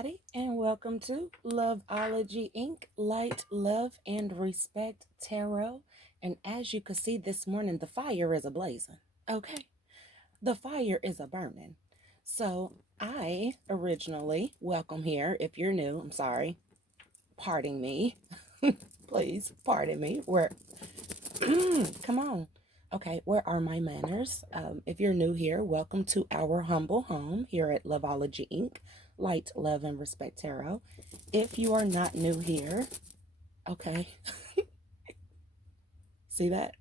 everybody, and welcome to Loveology Ink, Light, Love, and Respect Tarot. And as you can see this morning, the fire is ablazing. Okay, the fire is a burning. So I originally welcome here. If you're new, I'm sorry. Pardon me, please pardon me. Where? Come on. Okay, where are my manners? If you're new here, welcome to our humble home here at Loveology Ink, Light, Love, and Respect Tarot. If you are not new here, okay, see that?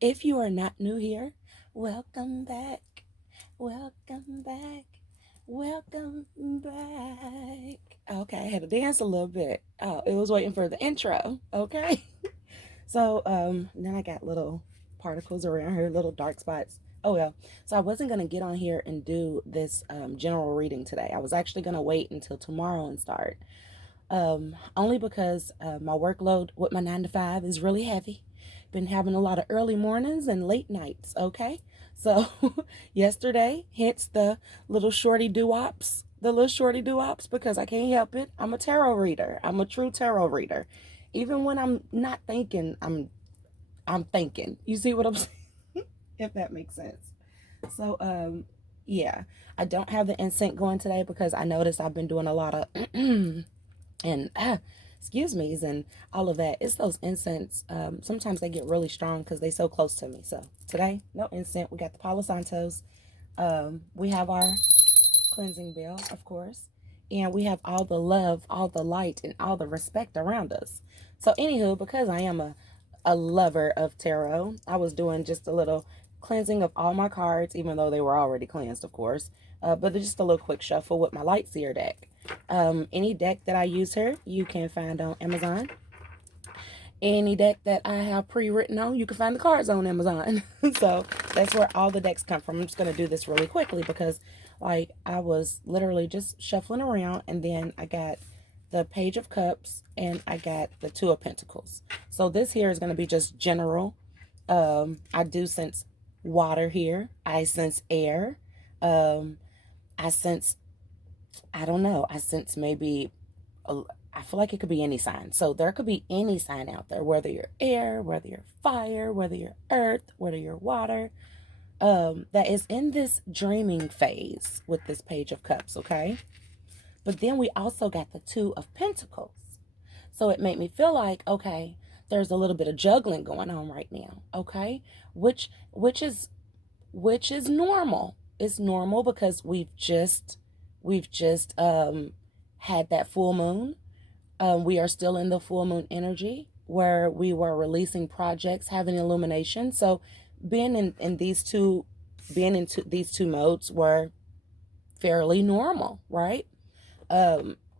If you are not new here, welcome back, welcome back, welcome back. Okay, I had to dance a little bit. Oh, it was waiting for the intro, okay? So then I got little particles around here, little dark spots. Oh well. So I wasn't gonna get on here and do this general reading today. I was actually gonna wait until tomorrow and start. Only because my workload with my 9 to 5 is really heavy. Been having a lot of early mornings and late nights. Okay. So yesterday, hence the little shorty doo-wops. The little shorty doo-wops because I can't help it. I'm a tarot reader. I'm a true tarot reader. Even when I'm not thinking, I'm thinking. You see what I'm saying? If that makes sense. So yeah, I don't have the incense going today because I noticed I've been doing a lot of and excuse me and all of that. It's those incense. Sometimes they get really strong because they so close to me. So today, no incense. We got the Palo Santos. We have our cleansing bell, of course, and we have all the love, all the light, and all the respect around us. So anywho, because I am a lover of tarot, I was doing just a little cleansing of all my cards, even though they were already cleansed, of course. But just a little quick shuffle with my Lightseer deck. Any deck that I use here, you can find on Amazon. Any deck that I have pre-written on, you can find the cards on Amazon. So that's where all the decks come from. I'm just going to do this really quickly because like I was literally just shuffling around, and then I got the Page of Cups and I got the Two of Pentacles. So this here is going to be just general. I do sense water here. I sense air. I sense, I don't know, I sense maybe I feel like it could be any sign. So there could be any sign out there, whether you're air, whether you're fire, whether you're earth, whether you're water, that is in this dreaming phase with this Page of Cups, okay? But then we also got the Two of Pentacles. So it made me feel like, okay, there's a little bit of juggling going on right now, okay? Which is normal. It's normal because we've just had that full moon. We are still in the full moon energy where we were releasing projects, having illumination. So being in these two modes were fairly normal, right?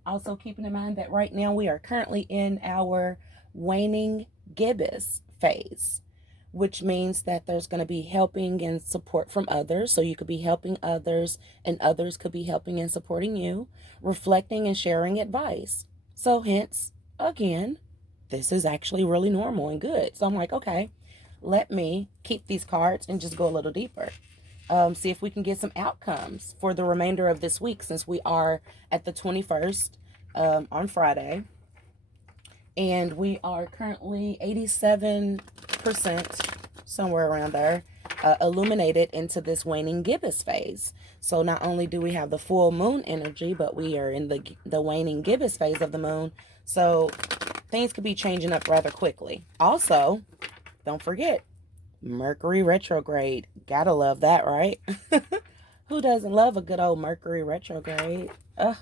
Also keeping in mind that right now we are currently in our waning gibbous phase, which means that there's going to be helping and support from others. So you could be helping others and others could be helping and supporting you, reflecting and sharing advice. So hence, again, this is actually really normal and good. So I'm like, okay, let me keep these cards and just go a little deeper. See if we can get some outcomes for the remainder of this week since we are at the 21st on Friday. And we are currently 87%, somewhere around there, illuminated into this waning gibbous phase. So not only do we have the full moon energy, but we are in the waning gibbous phase of the moon. So things could be changing up rather quickly. Also, don't forget, Mercury retrograde. Gotta love that, right? Who doesn't love a good old Mercury retrograde? Ugh.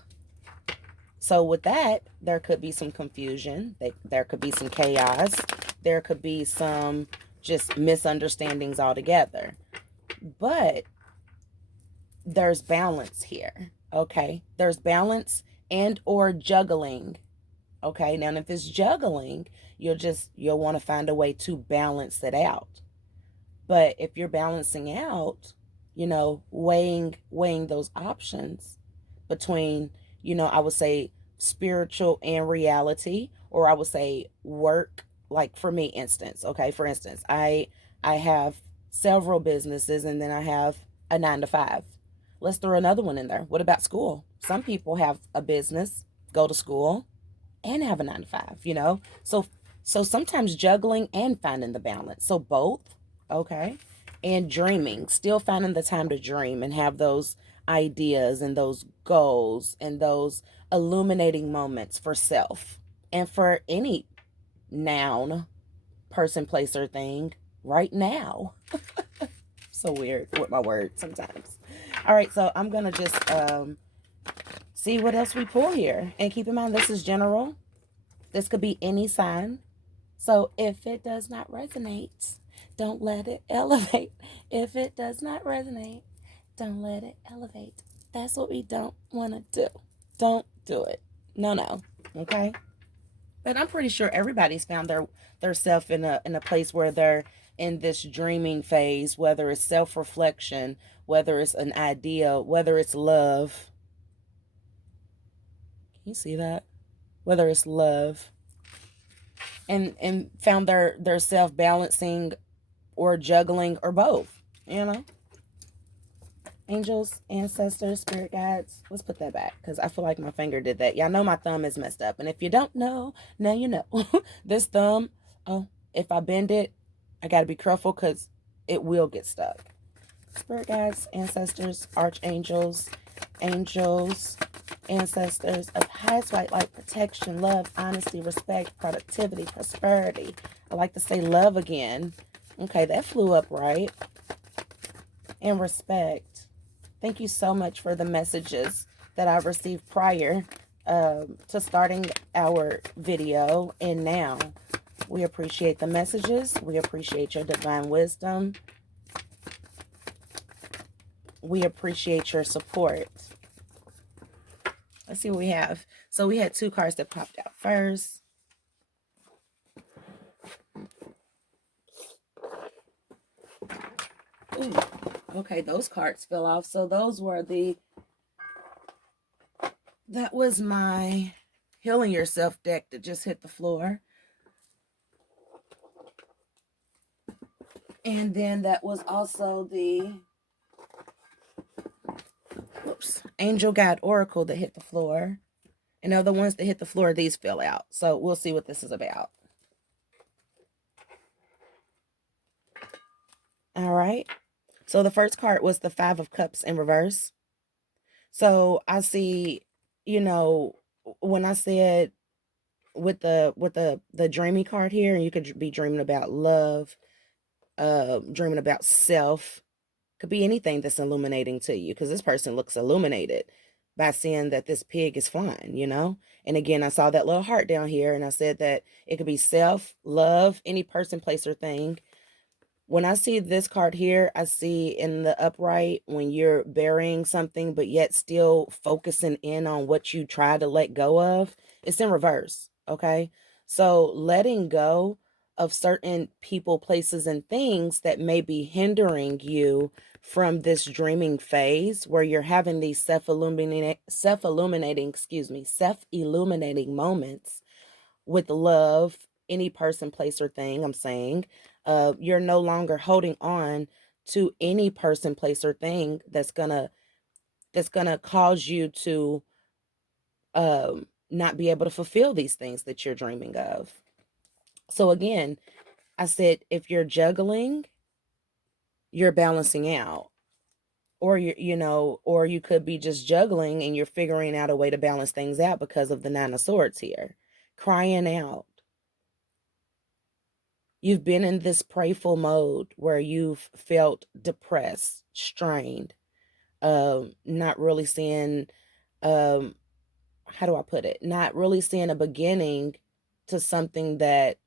So with that, there could be some confusion. There could be some chaos. There could be some just misunderstandings altogether. But there's balance here, okay? There's balance and or juggling, okay? Now, if it's juggling, you'll want to find a way to balance it out. But if you're balancing out, weighing those options between, I would say spiritual and reality, or I would say work, like for me, instance, okay, for instance, I have several businesses and then I have a 9 to 5. Let's throw another one in there. What about school? Some people have a business, go to school, and have a 9 to 5, So sometimes juggling and finding the balance. So both, okay? And dreaming, still finding the time to dream and have those ideas and those goals and those illuminating moments for self and for any noun, person, place, or thing right now. So weird with my words sometimes. All right, so I'm gonna just see what else we pull here. And keep in mind, this is general. This could be any sign. So if it does not resonate, don't let it elevate. If it does not resonate, don't let it elevate. That's what we don't want to do. Don't do it. No, no. Okay? But I'm pretty sure everybody's found their self in a place where they're in this dreaming phase, whether it's self-reflection, whether it's an idea, whether it's love. Can you see that? Whether it's love. And found their self balancing or juggling or both, angels, ancestors, spirit guides. Let's put that back because I feel like my finger did that. Y'all know my thumb is messed up, and if you don't know, now you know. This thumb, oh, if I bend it, I got to be careful because it will get stuck. Spirit guides, ancestors, archangels, angels, ancestors of highest white light, protection, love, honesty, respect, productivity, prosperity. I like to say love again. Okay, that flew up right. And respect. Thank you so much for the messages that I received prior to starting our video and now. We appreciate the messages. We appreciate your divine wisdom. We appreciate your support. Let's see what we have. So we had 2 cards that popped out first. Ooh, okay, those cards fell off. So those were that was my Healing Yourself deck that just hit the floor. And then that was also the Angel Guide Oracle that hit the floor. And the ones that hit the floor, these fell out. So we'll see what this is about. All right. So the first card was the 5 of Cups in reverse. So I see, when I said with the dreamy card here, and you could be dreaming about love, dreaming about self, could be anything that's illuminating to you, because this person looks illuminated by seeing that this pig is flying, And again, I saw that little heart down here, and I said that it could be self, love, any person, place, or thing. When I see this card here, I see in the upright when you're burying something, but yet still focusing in on what you try to let go of. It's in reverse, okay? So letting go of certain people, places, and things that may be hindering you from this dreaming phase where you're having these self-illuminating moments with love, any person, place, or thing, I'm saying. You're no longer holding on to any person, place, or thing that's gonna cause you to not be able to fulfill these things that you're dreaming of. So again, I said if you're juggling, you're balancing out. Or or you could be just juggling and you're figuring out a way to balance things out because of the 9 of Swords here. Crying out. You've been in this prayful mode where you've felt depressed, strained, not really seeing, how do I put it? Not really seeing a beginning to something that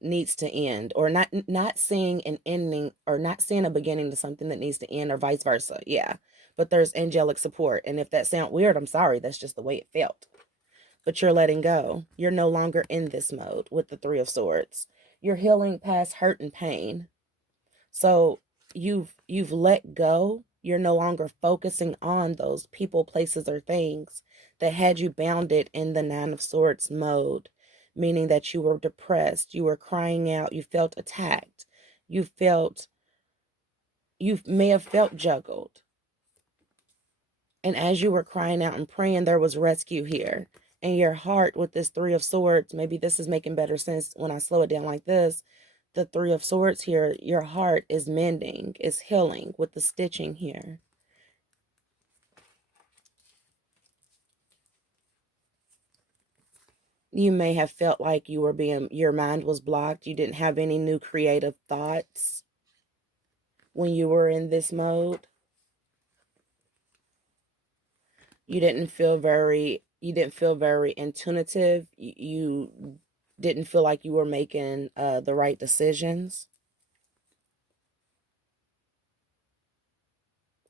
needs to end, or not seeing an ending, or not seeing a beginning to something that needs to end, or vice versa. Yeah, but there's angelic support, and if that sounds weird, I'm sorry. That's just the way it felt. But you're letting go. You're no longer in this mode with the 3 of Swords. You're healing past hurt and pain. So you've let go. You're no longer focusing on those people, places, or things that had you bounded in the 9 of Swords mode, meaning that you were depressed, you were crying out, you felt attacked, you may have felt juggled. And as you were crying out and praying, there was rescue here. And your heart with this Three of Swords, maybe this is making better sense when I slow it down like this. The Three of Swords here, your heart is mending, is healing with the stitching here. You may have felt like you were your mind was blocked. You didn't have any new creative thoughts when you were in this mode. You didn't feel very intuitive. You didn't feel like you were making the right decisions.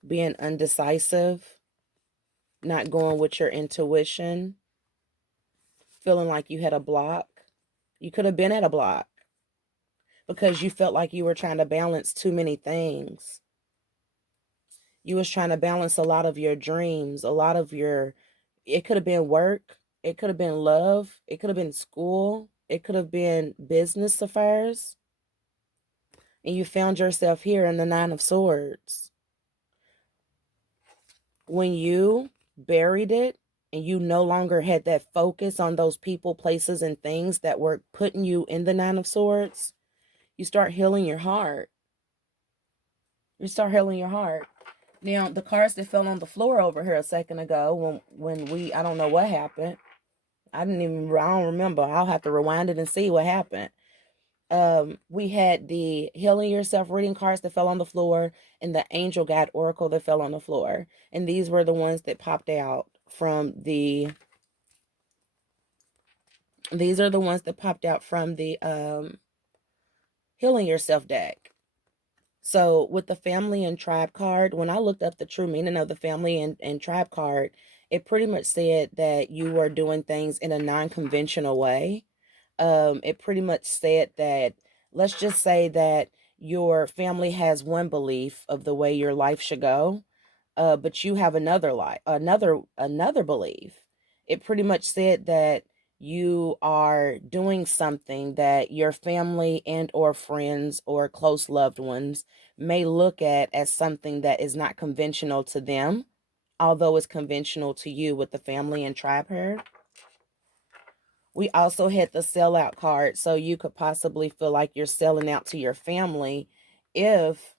Being undecisive, not going with your intuition, feeling like you had a block. You could have been at a block because you felt like you were trying to balance too many things. You was trying to balance a lot of your dreams, a lot of your, it could have been work, it could have been love, it could have been school, it could have been business affairs. And you found yourself here in the Nine of Swords. When you buried it and you no longer had that focus on those people, places, and things that were putting you in the Nine of Swords, you start healing your heart. You start healing your heart. Now, the cards that fell on the floor over here a second ago, when I don't know what happened. I don't remember. I'll have to rewind it and see what happened. We had the healing yourself reading cards that fell on the floor and the angel guide oracle that fell on the floor. And these were the ones that popped out from the, these are the ones that popped out from the healing yourself deck. So with the family and tribe card, when I looked up the true meaning of the family and tribe card, it pretty much said that you were doing things in a non-conventional way. It pretty much said that, let's just say that your family has one belief of the way your life should go, but you have another belief. It pretty much said that you are doing something that your family and or friends or close loved ones may look at as something that is not conventional to them, although it's conventional to you with the family and tribe here. We also had the sellout card, so you could possibly feel like you're selling out to your family if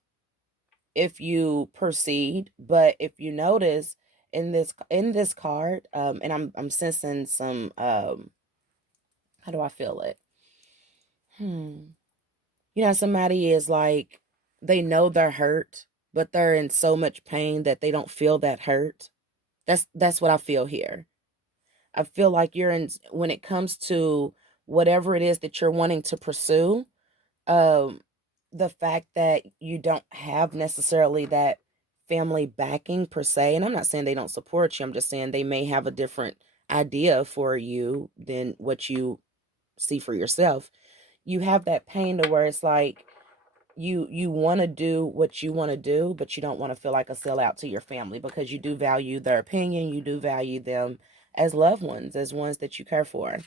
you proceed. But if you notice in this card, and I'm sensing some how do I feel it? You know, somebody is like, they know they're hurt, but they're in so much pain that they don't feel that hurt. That's what I feel here. I feel like you're in, when it comes to whatever it is that you're wanting to pursue, um, the fact that you don't have necessarily that family backing per se, and I'm not saying they don't support you, I'm just saying they may have a different idea for you than what you see for yourself. You have that pain to where it's like you want to do what you want to do, but you don't want to feel like a sellout to your family because you do value their opinion, you do value them as loved ones, as ones that you care for.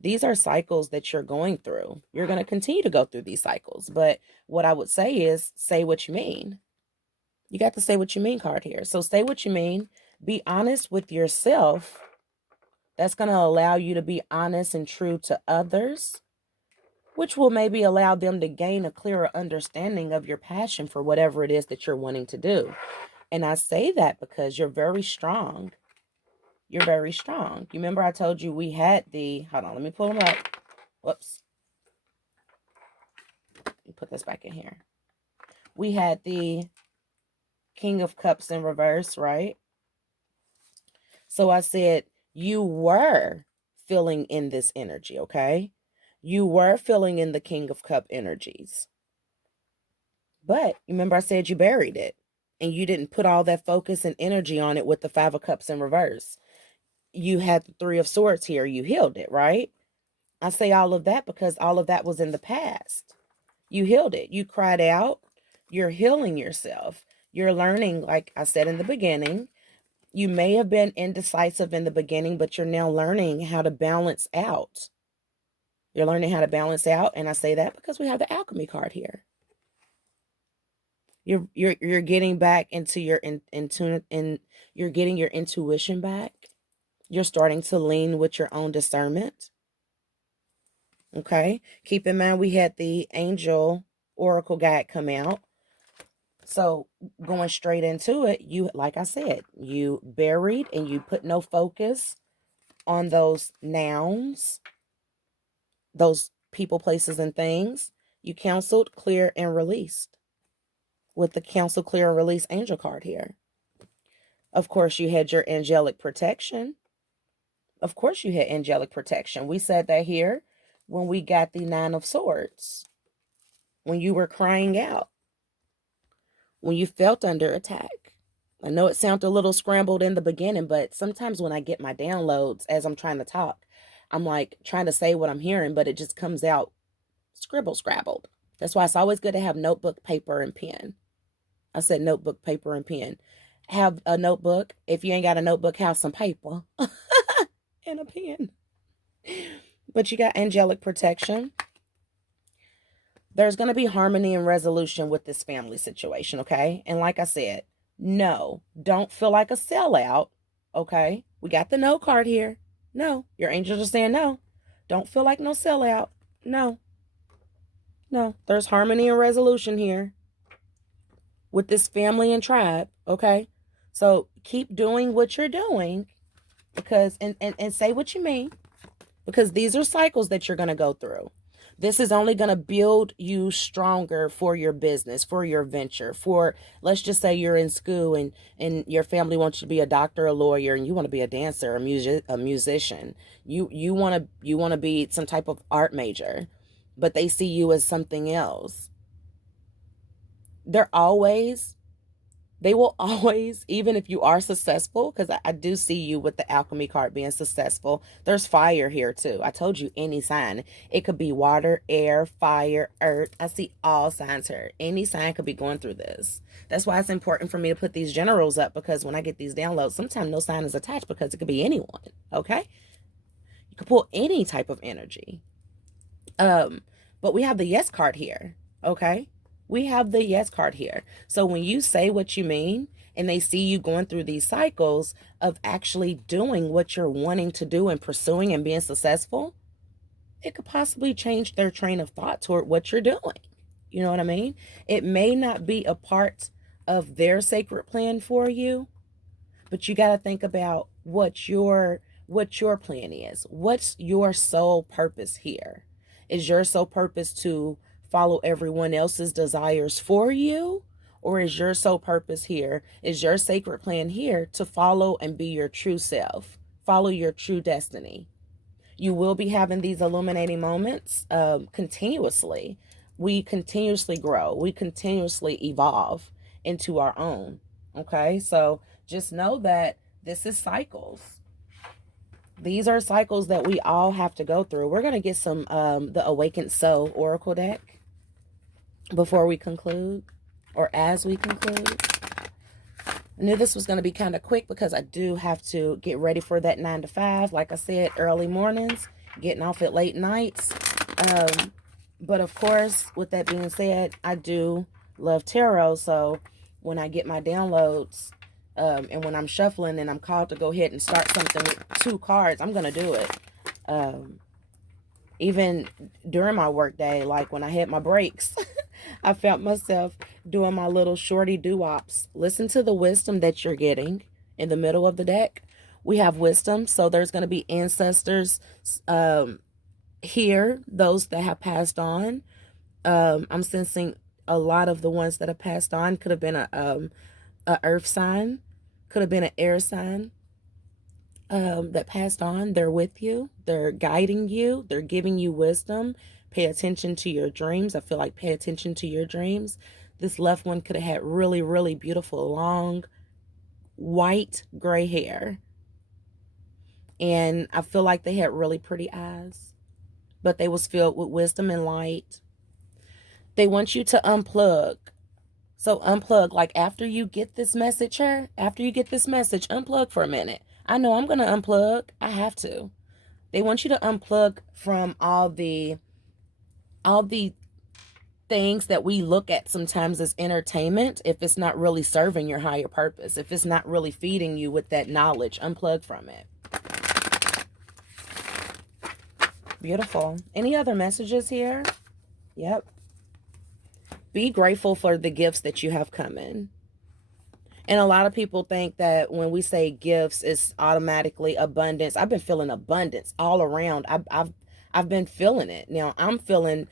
These are cycles that you're going through. You're going to continue to go through these cycles, but what I would say is say what you mean. You got the say what you mean card here. So say what you mean, be honest with yourself. That's going to allow you to be honest and true to others, which will maybe allow them to gain a clearer understanding of your passion for whatever it is that you're wanting to do. And I say that because you're very strong. You're very strong. You remember I told you we had the, hold on, let me pull them up. Whoops. Let me put this back in here. We had the King of Cups in reverse, right? So I said you were feeling in this energy, okay? You were feeling in the King of Cup energies. But remember I said you buried it and you didn't put all that focus and energy on it with the Five of Cups in reverse. You had the Three of Swords here. You healed it, right? I say all of that because all of that was in the past. You healed it. You cried out. You're healing yourself. You're learning, like I said in the beginning, you may have been indecisive in the beginning, but you're now learning how to balance out. You're learning how to balance out. And I say that because we have the alchemy card here. You're getting back into your you're getting your intuition back. You're starting to lean with your own discernment. Okay. Keep in mind we had the angel oracle guide come out. So going straight into it, you, like I said, you buried and you put no focus on those nouns, those people, places, and things. You counseled, clear, and released with the counsel, clear, and release angel card here. Of course, you had your angelic protection. Of course, you had angelic protection. We said that here when we got the Nine of Swords, when you were crying out, when you felt under attack. I know it sounded a little scrambled in the beginning, but sometimes when I get my downloads as I'm trying to talk, I'm like trying to say what I'm hearing, but it just comes out scrabbled. That's why it's always good to have notebook, paper, and pen. I said notebook, paper, and pen. Have a notebook. If you ain't got a notebook, have some paper and a pen. But you got angelic protection. There's going to be harmony and resolution with this family situation, okay? And like I said, no, don't feel like a sellout, okay? We got the no card here. No, your angels are saying no. Don't feel like no sellout. No, there's harmony and resolution here with this family and tribe, okay? So keep doing what you're doing because, and say what you mean, because these are cycles that you're going to go through. This is only going to build you stronger for your business, for your venture, for, let's just say you're in school and your family wants you to be a doctor, a lawyer, and you want to be a dancer, a musician. You want to be some type of art major, but they see you as something else. They will always, even if you are successful, because I do see you with the alchemy card being successful. There's fire here too. I told you any sign. It could be water, air, fire, earth. I see all signs here. Any sign could be going through this. That's why it's important for me to put these generals up, because when I get these downloads, sometimes no sign is attached because it could be anyone. Okay? You could pull any type of energy. But we have the yes card here. Okay? We have the yes card here. So when you say what you mean and they see you going through these cycles of actually doing what you're wanting to do and pursuing and being successful, it could possibly change their train of thought toward what you're doing. You know what I mean? It may not be a part of their sacred plan for you, but you got to think about what your plan is. What's your sole purpose here? Is your sole purpose to follow everyone else's desires for you? Or is your sole purpose here, is your sacred plan here to follow and be your true self? Follow your true destiny. You will be having these illuminating moments continuously. We continuously grow. We continuously evolve into our own. Okay, so just know that this is cycles. These are cycles that we all have to go through. We're going to get some the Awakened Soul Oracle deck before we conclude, or as we conclude. I knew this was going to be kind of quick because I do have to get ready for that 9 to 5. Like I said, early mornings, getting off at late nights. But of course, with that being said, I do love tarot. So when I get my downloads and when I'm shuffling and I'm called to go ahead and start something with 2 cards, I'm going to do it. Even during my work day, like when I had my breaks, I felt myself doing my little shorty doo-wops. Listen to the wisdom that you're getting in the middle of the deck. We have wisdom, so there's going to be ancestors here, those that have passed on. I'm sensing a lot of the ones that have passed on could have been a earth sign, could have been an air sign. That passed on. They're with you, they're guiding you, they're giving you wisdom. Pay attention to your dreams. I feel like pay attention to your dreams. This left one could have had really, really beautiful long white gray hair, and I feel like they had really pretty eyes, but they was filled with wisdom and light. They want you to unplug. So unplug, like after you get this message here, after you get this message, unplug for a minute. I know I'm going to unplug. I have to. They want you to unplug from all the things that we look at sometimes as entertainment, if it's not really serving your higher purpose, if it's not really feeding you with that knowledge, unplug from it. Beautiful. Any other messages here? Yep. Be grateful for the gifts that you have coming. And a lot of people think that when we say gifts, it's automatically abundance. I've been feeling abundance all around. I've been feeling it. Now I'm feeling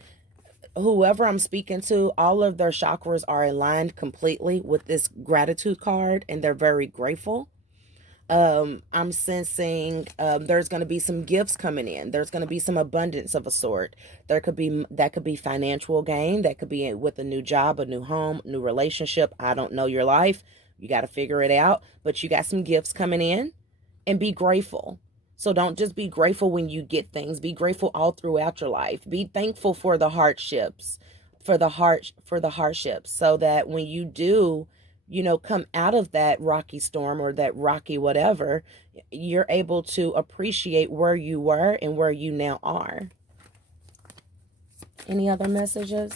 whoever I'm speaking to, all of their chakras are aligned completely with this gratitude card, and they're very grateful. I'm sensing there's going to be some gifts coming in. There's going to be some abundance of a sort. That could be financial gain. That could be with a new job, a new home, new relationship. I don't know your life. You got to figure it out. But you got some gifts coming in, and be grateful. So don't just be grateful when you get things. Be grateful all throughout your life. Be thankful for the hardships, for the hardships, so that when you do, come out of that rocky storm or that rocky whatever, you're able to appreciate where you were and where you now are. Any other messages?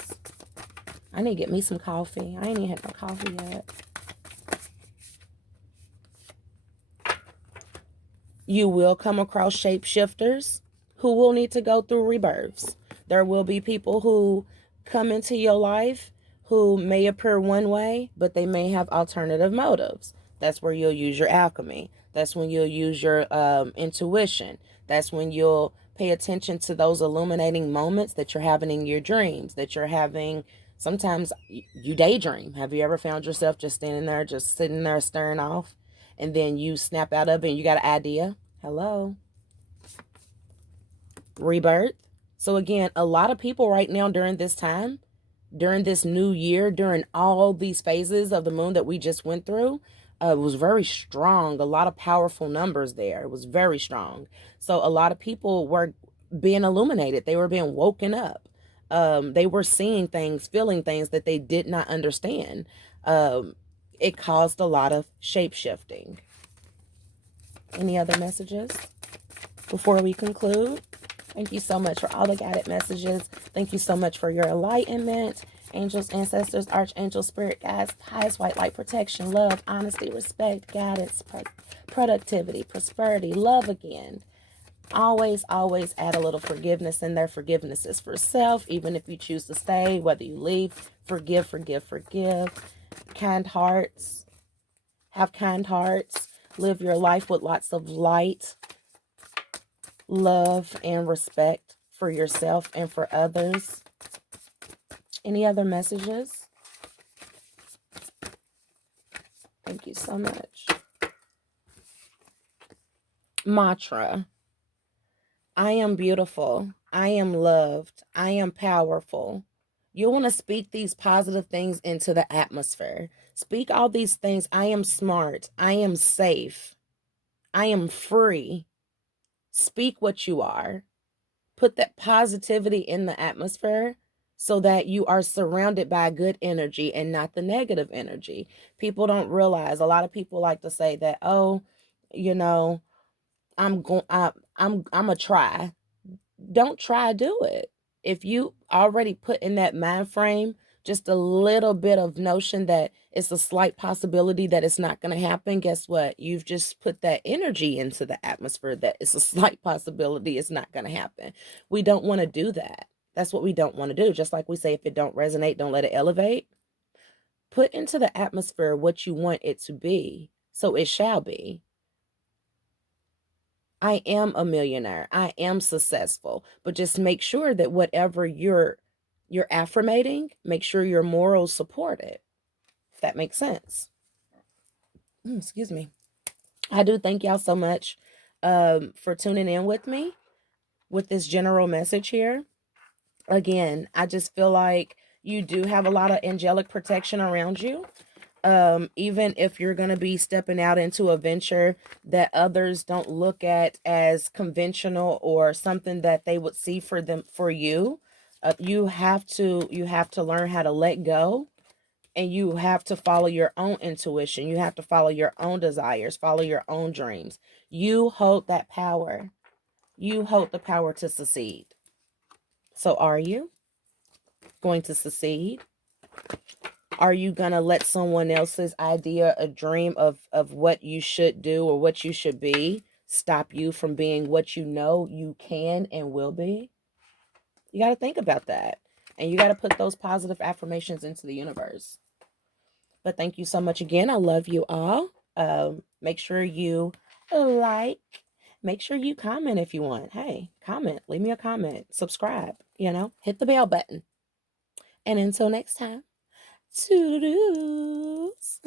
I need to get me some coffee. I ain't even had no coffee yet. You will come across shapeshifters who will need to go through rebirths. There will be people who come into your life who may appear one way, but they may have alternative motives. That's where you'll use your alchemy. That's when you'll use your intuition. That's when you'll pay attention to those illuminating moments that you're having in your dreams, that you're having. Sometimes you daydream. Have you ever found yourself just standing there, just sitting there staring off? And then you snap out of it and you got an idea. Hello. Rebirth. So again, a lot of people right now during this time, during this new year, during all these phases of the moon that we just went through, it was very strong. A lot of powerful numbers there. It was very strong. So a lot of people were being illuminated. They were being woken up. They were seeing things, feeling things that they did not understand. It caused a lot of shape shifting. Any other messages before we conclude? Thank you so much for all the guided messages. Thank you so much for your enlightenment. Angels, ancestors, archangels, spirit guides, highest white light protection, love, honesty, respect, guidance, productivity, prosperity, love again. Always, always add a little forgiveness in there. Forgiveness is for self, even if you choose to stay, whether you leave. Forgive, forgive, forgive. Kind hearts. Have kind hearts. Live your life with lots of light, love, and respect for yourself and for others. Any other messages? Thank you so much. Mantra. I am beautiful. I am loved. I am powerful. You want to speak these positive things into the atmosphere. Speak all these things. I am smart. I am safe. I am free. Speak what you are. Put that positivity in the atmosphere so that you are surrounded by good energy and not the negative energy. People don't realize, a lot of people like to say that, oh, I'm a try. Don't try, do it. If you already put in that mind frame just a little bit of notion that it's a slight possibility that it's not going to happen, guess what? You've just put that energy into the atmosphere that it's a slight possibility it's not going to happen. We don't want to do that. That's what we don't want to do. Just like we say, if it don't resonate, don't let it elevate. Put into the atmosphere what you want it to be, so it shall be. I am a millionaire. I am successful. But just make sure that whatever you're affirmating, make sure your morals support it. If that makes sense. Excuse me. I do thank y'all so much for tuning in with me with this general message here. Again, I just feel like you do have a lot of angelic protection around you. Even if you're going to be stepping out into a venture that others don't look at as conventional or something that they would see for you, you have to learn how to let go, and you have to follow your own intuition. You have to follow your own desires, follow your own dreams. You hold that power. You hold the power to succeed. So are you? going to succeed? Are you going to let someone else's idea, a dream of what you should do or what you should be, stop you from being what you know you can and will be? You got to think about that. And you got to put those positive affirmations into the universe. But thank you so much again. I love you all. Make sure you like, make sure you comment if you want. Hey, comment, leave me a comment, subscribe, hit the bell button. And until next time, toodles.